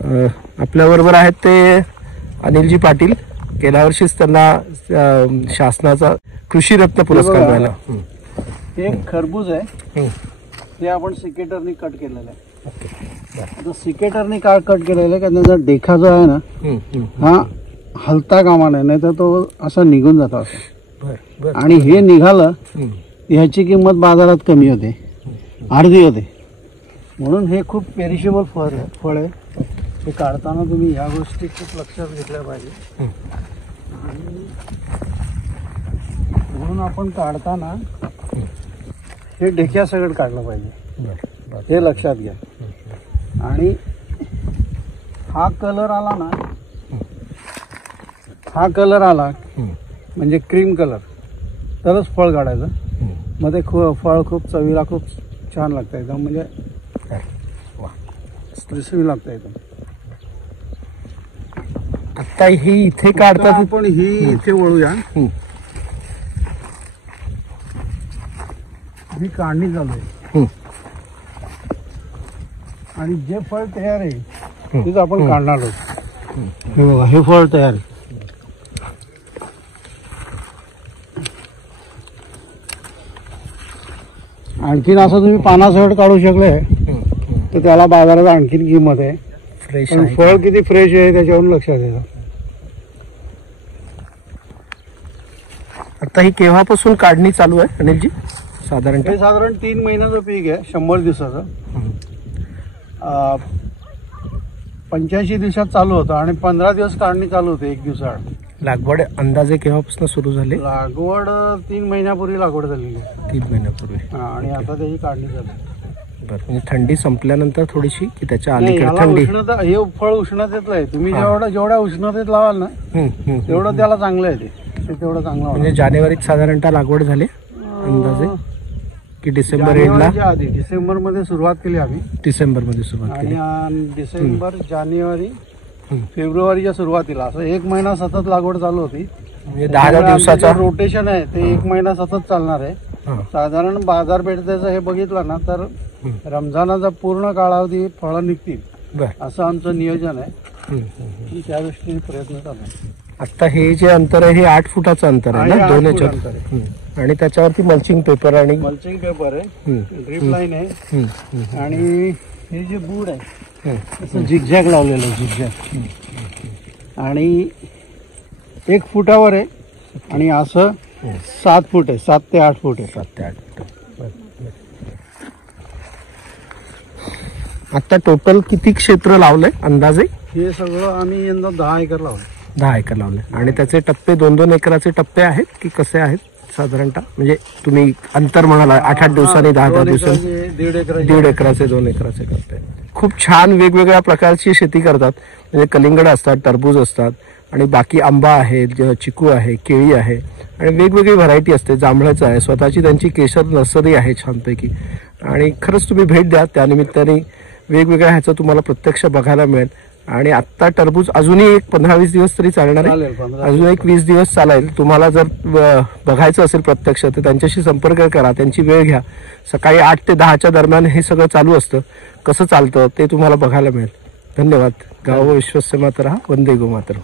आपल्याबरोबर आहेत ते अनिलजी पाटील. गेल्या वर्षीच त्यांना शासनाचा कृषी रत्न पुरस्कार मिळाला. हे खरबूज आहे, हे आपण सिकेटरनी कट केलेलं आहे. आता सिकेटरनी का कट केलेलं आहे? कारण त्याचा देखा जो आहे ना हा हलता कामा नये, नाही तर तो असा निघून जातो असं. आणि हे निघालं ह्याची किंमत बाजारात कमी होते, अर्धी होते. म्हणून हे खूप पेरिशेबल फळ आहे. हे काढताना तुम्ही ह्या गोष्टी खूप लक्षात घेतल्या पाहिजे. म्हणून आपण काढताना हे ढेक्या सगळं काढलं पाहिजे, हे लक्षात घ्या. आणि हा कलर आला ना, हा कलर आला म्हणजे क्रीम कलर, तरच फळ काढायचं. मग ते फळ खूप चवीला खूप छान लागतं एकदम, म्हणजे चवी लागतं एकदम. आता ही इथे काढतात, आपण ही इथे वळूया. ही काढणी चालू आहे आणि जे फळ तयार आहे तेच आपण काढणार आहोत. हे बघा, हे फळ तयार आहे. आणखीन असं तुम्ही पानासकट काढू शकले तर त्याला बाजारात आणखीन किंमत आहे. फ्रेश पण फळ किती फ्रेश आहे त्याच्यावरून लक्षात येतं. आता ही केव्हापासून काढणी चालू आहे अनिलजी? साधारणतः हे साधारण 3 महिन्याचं पीक आहे, 100 दिवसाचं. 85 दिवसात चालू होतं आणि 15 दिवस काढणी चालू होते, 1 दिवसाआड. लागवड अंदाजे केव्हापासून सुरू झाली? लागवड 3 महिन्यापूर्वी लागवड झालेली आहे. 3 महिन्यापूर्वी. आणि आता त्याची काढणी झाली. बरं, म्हणजे थंडी संपल्यानंतर थोडीशी की त्याच्या नाही, अलीकडे याला थंडी? उष्णता, हे फळ उष्णतेतलं आहे. तुम्ही जेवढ्या उष्णतेत लावाल ना तेवढं त्याला चांगलं आहे. ते तेवढं चांगलं होणार. म्हणजे जानेवारीत साधारणतः लागवड झाली अंदाजे की डिसेंबर एंडला? आधी डिसेंबर मध्ये सुरुवात केली आम्ही. डिसेंबर मध्ये सुरुवात केली आणि डिसेंबर, जानेवारी, फेब्रुवारीच्या सुरुवातीला असं 1 महिना सतत लागवड चालू होती. म्हणजे 10 दिवसाचा रोटेशन आहे ते 1 महिना सतत चालणार आहे. साधारण बाजारपेठेचं हे बघितलं ना तर रमजानाचा पूर्ण कालावधी फळं निघतील असं आमचं नियोजन आहे. त्या दृष्टीने प्रयत्न चालू आहे. आता हे जे अंतर आहे हे 8 फुटाचं अंतर आहे ना, 2 याच्यात. आणि त्याच्यावरती मल्चिंग पेपर आणि मल्चिंग पेपर आहे, ड्रीप लाईन आहे. आणि हे जे बूड आहे असं झिगझॅग लावलेलं आहे, झिगझॅग. आणि 1 फुटावर आहे आणि असं 7 फूट आहे, 7 ते 8 फूट आहे. 7 ते 8 फूट. आता टोटल किती क्षेत्र लावलंय अंदाजे? हे सगळं आम्ही यंदा 10 एकर लावलं. 10 एकर लावले. आणि त्याचे टप्पे 2-2 एकराचे टप्पे आहेत की कसे आहेत साधारणतः? म्हणजे तुम्ही अंतर म्हणाला 8-8 दिवसांनी, 10-10 दिवसांनी. 1.5 एकराचे 2 एकराचे टप्पे. खूप छान वेगवेगळ्या प्रकारची शेती करतात. म्हणजे कलिंगड असतात, टरबूज असतात आणि बाकी आंबा आहे, चिकू आहे, केळी आहे आणि वेगवेगळी व्हरायटी असते. जांभळाचं आहे, स्वतःची त्यांची केशर नर्सरी आहे छानपैकी. आणि खरंच तुम्ही भेट द्या, त्यानिमित्ताने वेगवेगळ्या ह्याचं तुम्हाला प्रत्यक्ष बघायला मिळेल. आणि आत्ता टरबूज अजूनही एक 15-20 दिवस तरी चालणार आहे, अजून एक 20 दिवस चालेल. तुम्हाला जर बघायचं असेल प्रत्यक्ष तर त्यांच्याशी संपर्क करा, त्यांची वेळ घ्या. सकाळी 8 ते 10च्या दरम्यान हे सगळं चालू असतं. कसं चालतं ते तुम्हाला बघायला मिळेल. धन्यवाद. गाव विश्वस्य मातरः, वंदे गो मातरम्.